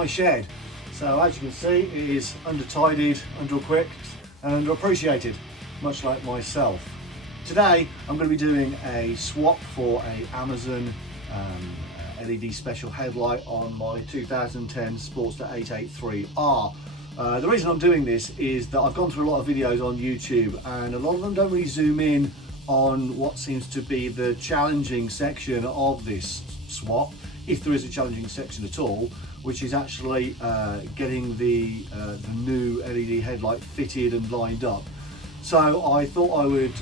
my shed. So as you can see, it is under-tidied, under-equipped and underappreciated, much like myself. Today I'm going to be doing a swap for a Amazon LED special headlight on my 2010 Sportster 883R. The reason I'm doing this is that I've gone through a lot of videos on YouTube and a lot of them don't really zoom in on what seems to be the challenging section of this swap, if there is a challenging section at all, which is actually getting the new LED headlight fitted and lined up. So I thought I would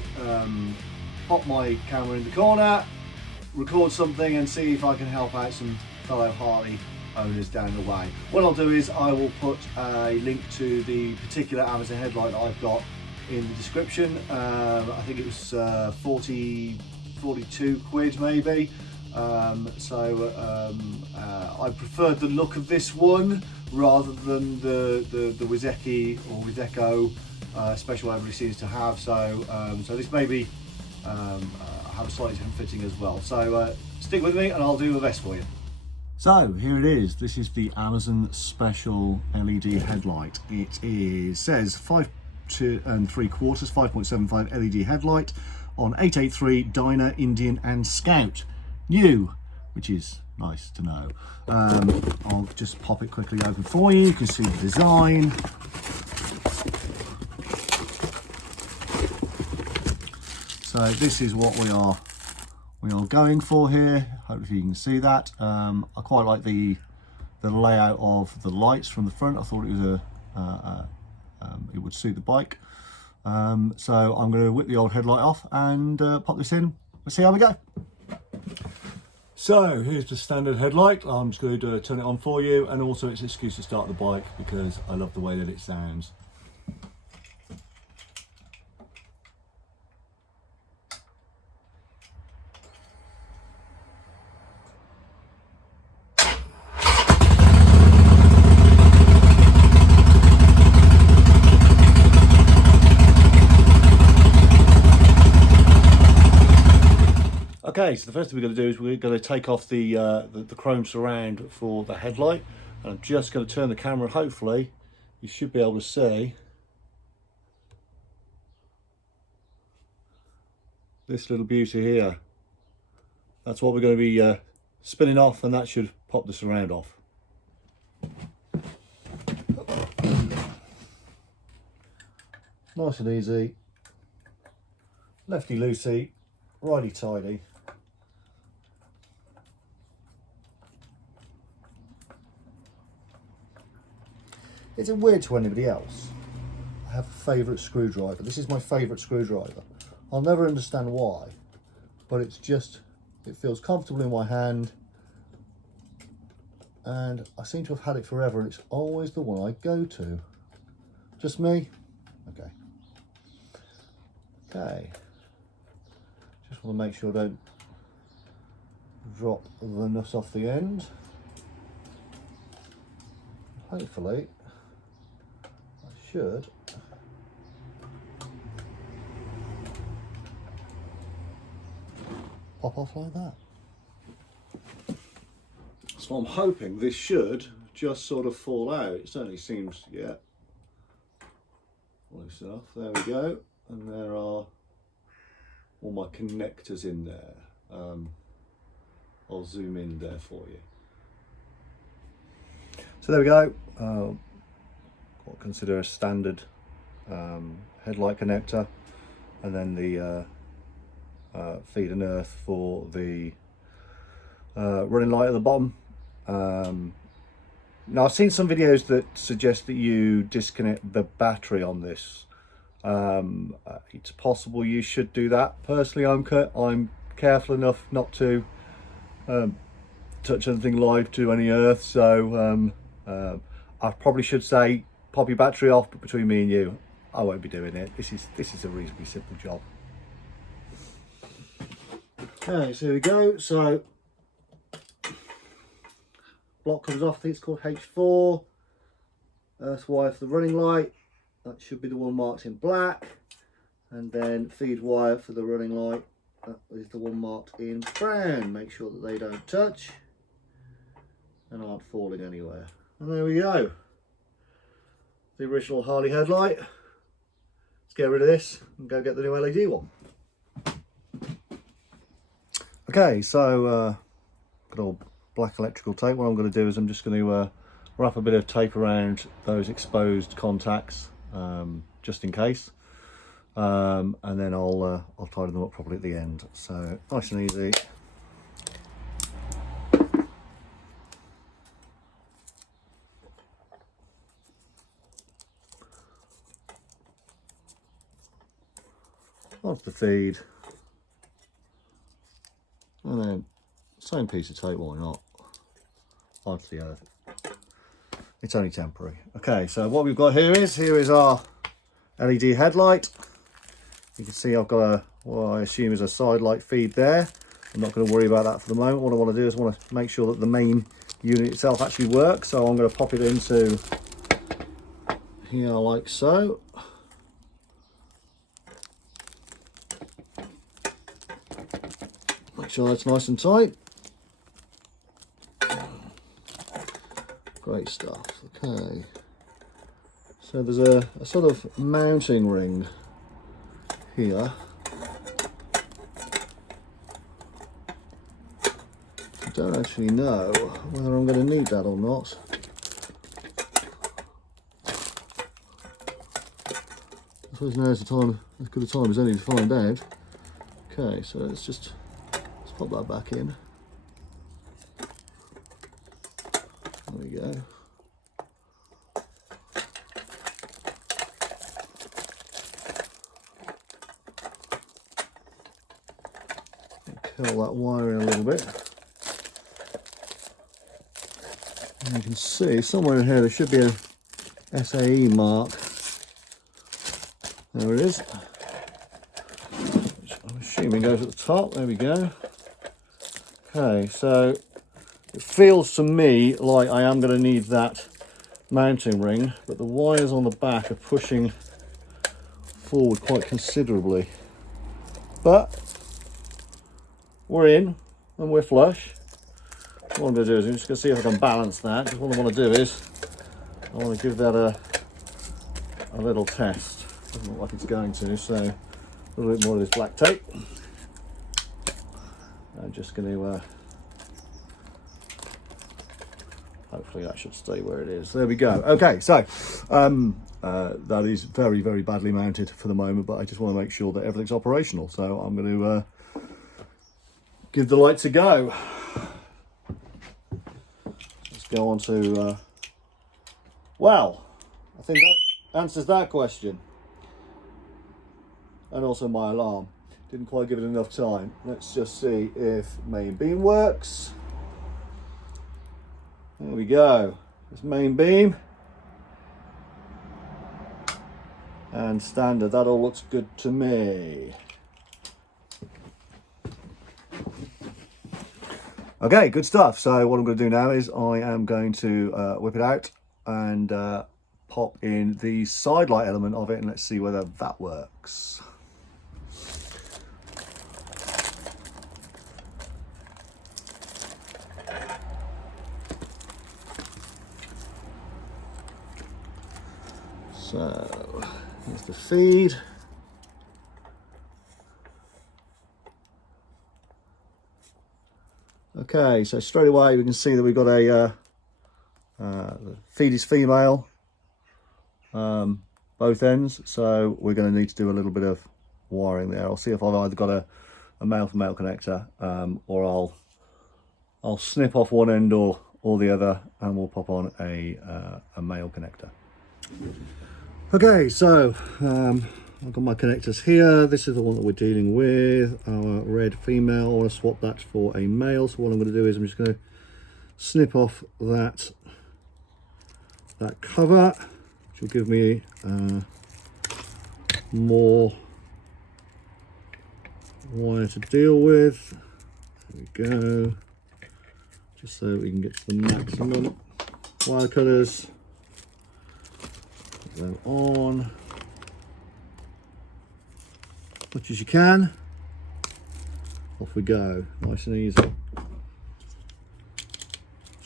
pop my camera in the corner, record something and see if I can help out some fellow Harley owners down the way. What I'll do is I will put a link to the particular Amazon headlight that I've got in the description. I think it was 42 quid maybe. I preferred the look of this one rather than the Wizeki or Wizeco special everybody seems to have. So this maybe have a slightly different fitting as well. So stick with me and I'll do my best for you. So here it is. This is the Amazon special LED headlight. It says 5 3/4, 5.75 LED headlight on 883 Dyna, Indian and Scout. New, which is nice to know. I'll just pop it quickly open for you. You can see the design. So this is what we are going for here. Hopefully you can see that. I quite like the layout of the lights from the front. I thought it was it would suit the bike. So I'm going to whip the old headlight off and pop this in. Let's see how we go. So here's the standard headlight. I'm just going to turn it on for you, and also it's an excuse to start the bike because I love the way that it sounds. Okay, so the first thing we're going to do is we're going to take off the chrome surround for the headlight, and I'm just going to turn the camera. Hopefully you should be able to see this little beauty here. That's what we're going to be spinning off, and that should pop the surround off. Nice and easy, lefty loosey, righty tidy. Is it weird to anybody else? I have a favourite screwdriver. This is my favourite screwdriver. I'll never understand why, but it's just, it feels comfortable in my hand, and I seem to have had it forever, and it's always the one I go to. Just me? Okay. Okay. Just want to make sure I don't drop the nuts off the end. Hopefully I should pop off like that. So I'm hoping this should just sort of fall out. It certainly seems, yeah, loose enough. There we go. And there are all my connectors in there. I'll zoom in there for you. So there we go. What I consider a standard headlight connector, and then the feed and earth for the running light at the bottom. Now I've seen some videos that suggest that you disconnect the battery on this. It's possible you should do that. Personally, I'm careful enough not to touch anything live to any earth, so I probably should say pop your battery off, but between me and you, I won't be doing it. This is a reasonably simple job. Okay, so here we go. So block comes off. I think it's called H4. Earth wire for the running light. That should be the one marked in black. And then feed wire for the running light. That is the one marked in brown. Make sure that they don't touch and aren't falling anywhere. And there we go. The original Harley headlight. Let's get rid of this and go get the new LED one. Okay, so good old black electrical tape. What I'm going to do is I'm just going to wrap a bit of tape around those exposed contacts, just in case, and then I'll tidy them up properly at the end. So nice and easy. Onto the feed, and then same piece of tape, why not, onto the earth. It's only temporary. Okay, so what we've got here is our LED headlight. You can see I've got a, what I assume is a side light feed there. I'm not going to worry about that for the moment. What I want to do is I want to make sure that the main unit itself actually works. So I'm going to pop it into here like so. Make sure that's nice and tight. Great stuff. Okay. So there's a sort of mounting ring here. I don't actually know whether I'm going to need that or not. I suppose now's the time, as good a time as any to find out. Okay, so let's pop that back in. There we go. Curl that wire in a little bit. And you can see somewhere in here there should be a SAE mark. There it is. Which I'm assuming goes at the top. There we go. Okay, so it feels to me like I am going to need that mounting ring, but the wires on the back are pushing forward quite considerably. But we're in and we're flush. What I'm going to do is I'm just going to see if I can balance that, because what I want to do is I want to give that a little test. Doesn't look like it's going to, so a little bit more of this black tape. I'm just going to hopefully that should stay where it is. There we go. Okay, so that is very, very badly mounted for the moment, but I just want to make sure that everything's operational. So I'm going to give the lights a go. Let's go on to, well, I think that answers that question. And also my alarm. Didn't quite give it enough time. Let's just see if main beam works. There we go. This main beam. And standard. That all looks good to me. Okay, good stuff. So what I'm going to do now is I am going to whip it out and pop in the side light element of it, and let's see whether that works. So here's the feed. Okay, so straight away we can see that we've got a the feed is female, both ends, so we're going to need to do a little bit of wiring there. I'll see if I've either got a male to male connector, or I'll snip off one end or the other, and we'll pop on a male connector. Okay, so I've got my connectors here. This is the one that we're dealing with, our red female. I want to swap that for a male, so what I'm going to do is I'm just going to snip off that cover, which will give me more wire to deal with. There we go, just so we can get to the maximum wire cutters. Put them on as much as you can. Off we go, nice and easy.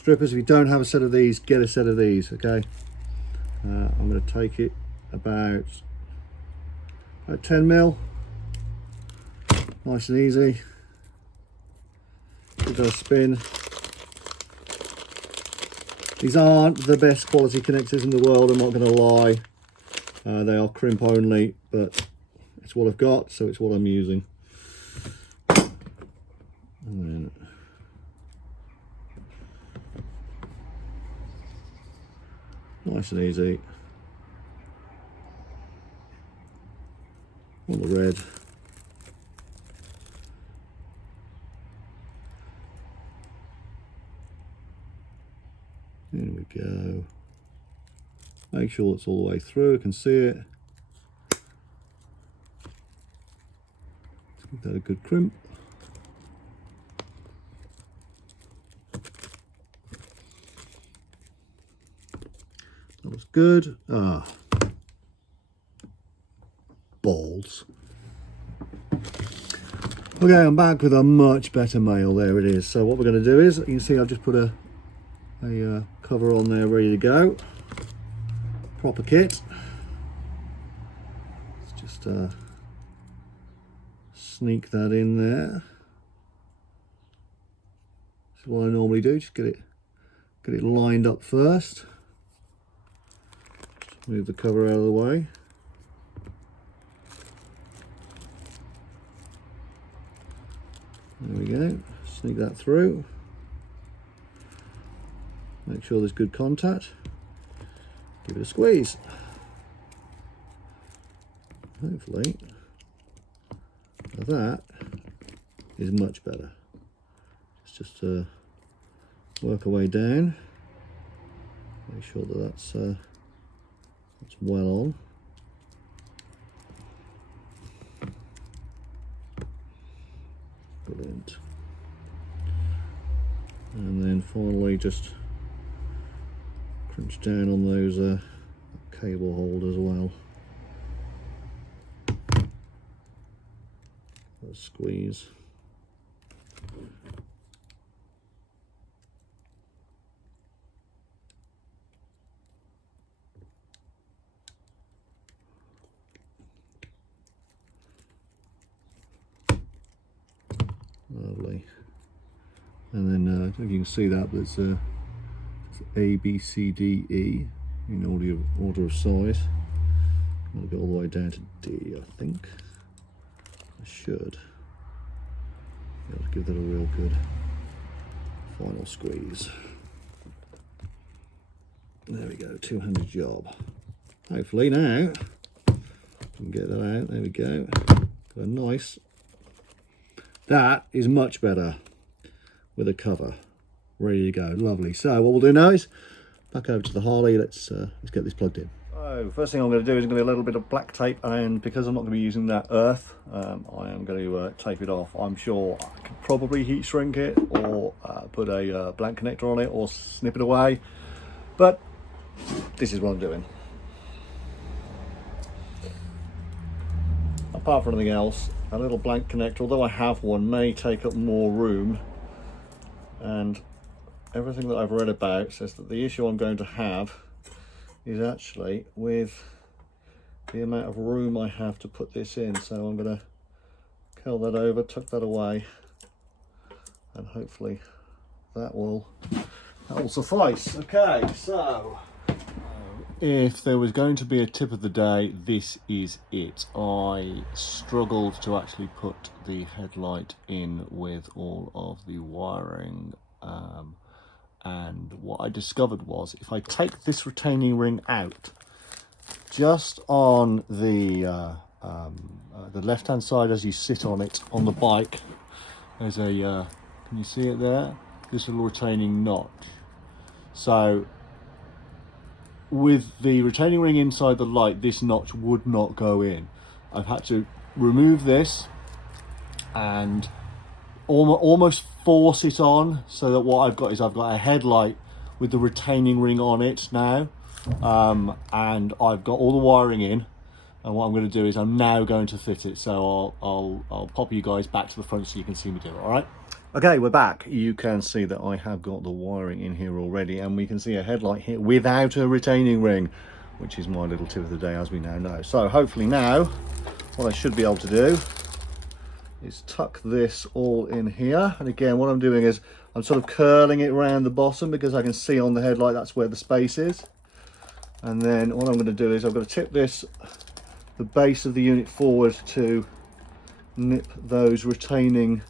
strippers. If you don't have a set of these, get a set of these, okay? I'm going to take it about 10 mil, nice and easy. Give that a spin. These aren't the best quality connectors in the world, I'm not going to lie. They are crimp only, but it's what I've got, so it's what I'm using. And then nice and easy. On the red. There we go. Make sure it's all the way through, I can see it. Let's give that a good crimp. That was good. Ah. Balls. Okay, I'm back with a much better male. There it is. So what we're going to do is, you can see I've just put a cover on there ready to go. Proper kit. Let's just sneak that in there. This is what I normally do, just get it lined up first. Just move the cover out of the way. There we go, sneak that through. Make sure there's good contact. Give it a squeeze. Hopefully, that is much better. Let's just work our way down. Make sure that that's well on. Brilliant. And then finally just crunch down on those cable holders as well. Squeeze. Lovely. And then I don't know if you can see that, but it's A, B, C, D, E in order of size. I'll go all the way down to D, I think. I should. Let's give that a real good final squeeze. There we go, two-handed job. Hopefully now, we can get that out. There we go. Got a nice. That is much better with a cover. Ready to go, lovely. So what we'll do now is back over to the Harley. Let's get this plugged in. So first thing I'm going to do is I'm going to do a little bit of black tape, and because I'm not going to be using that earth, I am going to tape it off. I'm sure I could probably heat shrink it, or put a blank connector on it, or snip it away, but this is what I'm doing. Apart from anything else, a little blank connector, although I have one, may take up more room, and everything that I've read about says that the issue I'm going to have is actually with the amount of room I have to put this in. So I'm going to curl that over, tuck that away, and hopefully that will suffice. Okay, so if there was going to be a tip of the day, this is it. I struggled to actually put the headlight in with all of the wiring, and what I discovered was if I take this retaining ring out, just on the left-hand side as you sit on it on the bike, there's a can you see it there? This little retaining notch. So with the retaining ring inside the light, this notch would not go in. I've had to remove this and almost force it on, so that what I've got is I've got a headlight with the retaining ring on it now, and I've got all the wiring in, and what I'm going to do is I'm now going to fit it. So I'll pop you guys back to the front so you can see me do it. All right. Okay, we're back. You can see that I have got the wiring in here already, and we can see a headlight here without a retaining ring, which is my little tip of the day, as we now know. So hopefully now, what I should be able to do is tuck this all in here. And again, what I'm doing is I'm sort of curling it around the bottom because I can see on the headlight that's where the space is. And then what I'm going to do is I'm going to tip this, the base of the unit forward to nip those retaining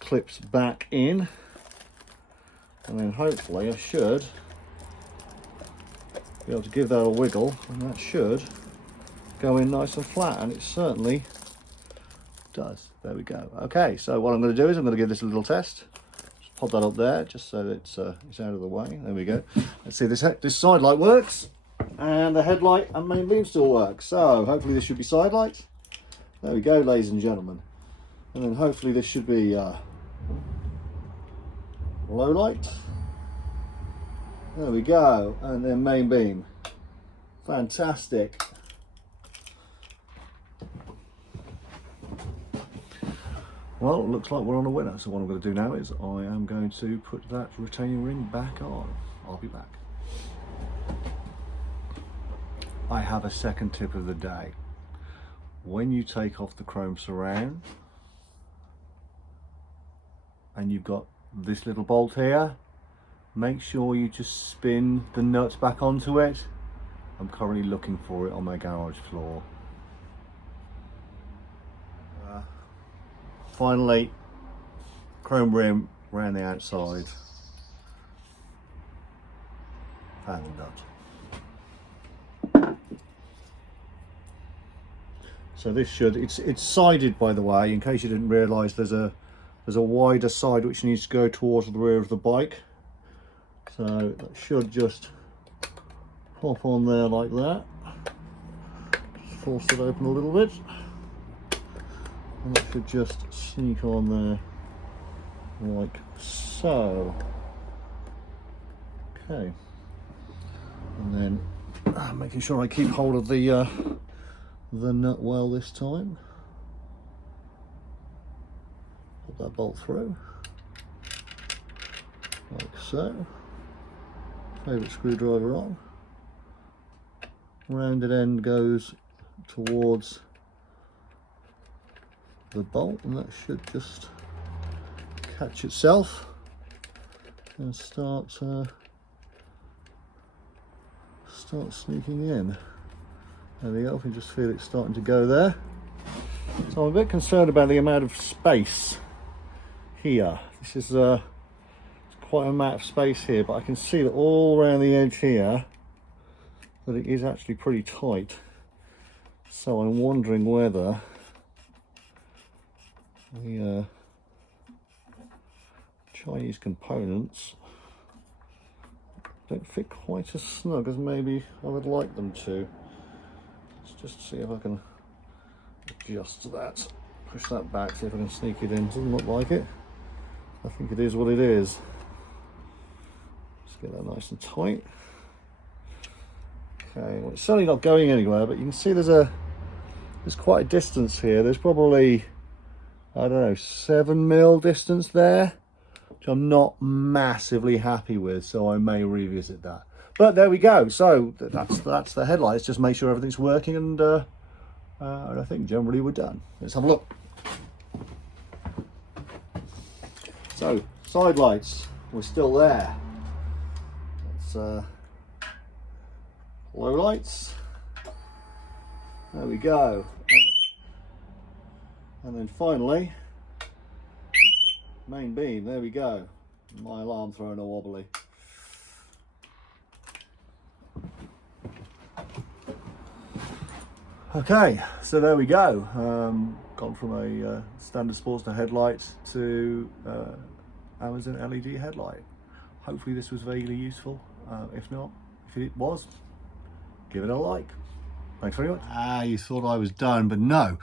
clips back in, and then hopefully I should be able to give that a wiggle, and that should go in nice and flat, and it certainly does. There we go. Okay, so what I'm going to do is I'm going to give this a little test. Just pop that up there just so that it's out of the way. There we go. Let's see, this side light works, and the headlight and main beam still work. So hopefully this should be side lights. There we go, ladies and gentlemen. And then hopefully this should be low light. There we go, and then main beam. Fantastic. Well, it looks like we're on a winner. So what I'm going to do now is I am going to put that retaining ring back on. I'll be back. I have a second tip of the day. When you take off the chrome surround and you've got this little bolt here, make sure you just spin the nuts back onto it. I'm currently looking for it on my garage floor. Finally, chrome rim around the outside and the nut. So this should, it's sided, by the way, in case you didn't realise. There's a wider side which needs to go towards the rear of the bike. So that should just pop on there like that. Just force it open a little bit. And that should just sneak on there like so. Okay. And then making sure I keep hold of the nut well this time. Put that bolt through, like so. Favourite screwdriver on. Rounded end goes towards the bolt, and that should just catch itself and start sneaking in. There we go. I can just feel it starting to go there. So I'm a bit concerned about the amount of space here. This is quite a amount of space here, but I can see that all around the edge here that it is actually pretty tight. So I'm wondering whether the Chinese components don't fit quite as snug as maybe I would like them to. Let's just see if I can adjust that, push that back, see if I can sneak it in. Doesn't look like it. I think it is what it is. Just get that nice and tight. Okay, well, it's certainly not going anywhere, but you can see there's quite a distance here. There's probably, I don't know, 7 mil distance there, which I'm not massively happy with, so I may revisit that. But there we go. So that's the headlights. Just make sure everything's working, and I think generally we're done. Let's have a look. So side lights, we're still there. Let's low lights. There we go. And then finally, main beam. There we go. My alarm throwing a wobbly. Okay, so there we go. Gone from a standard Sportster headlight to Amazon LED headlight. Hopefully this was vaguely useful. If not, if it was, give it a like. Thanks very much. You thought I was done, but no.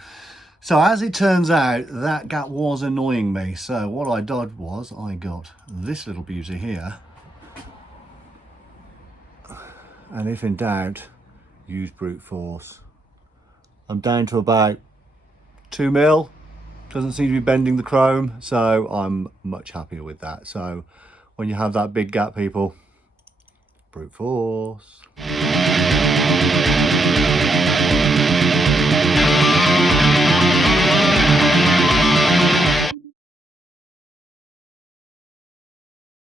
So as it turns out, that gap was annoying me. So what I did was I got this little beauty here. And if in doubt, use brute force. I'm down to about 2 mil. Doesn't seem to be bending the chrome, so I'm much happier with that. So when you have that big gap, people, brute force.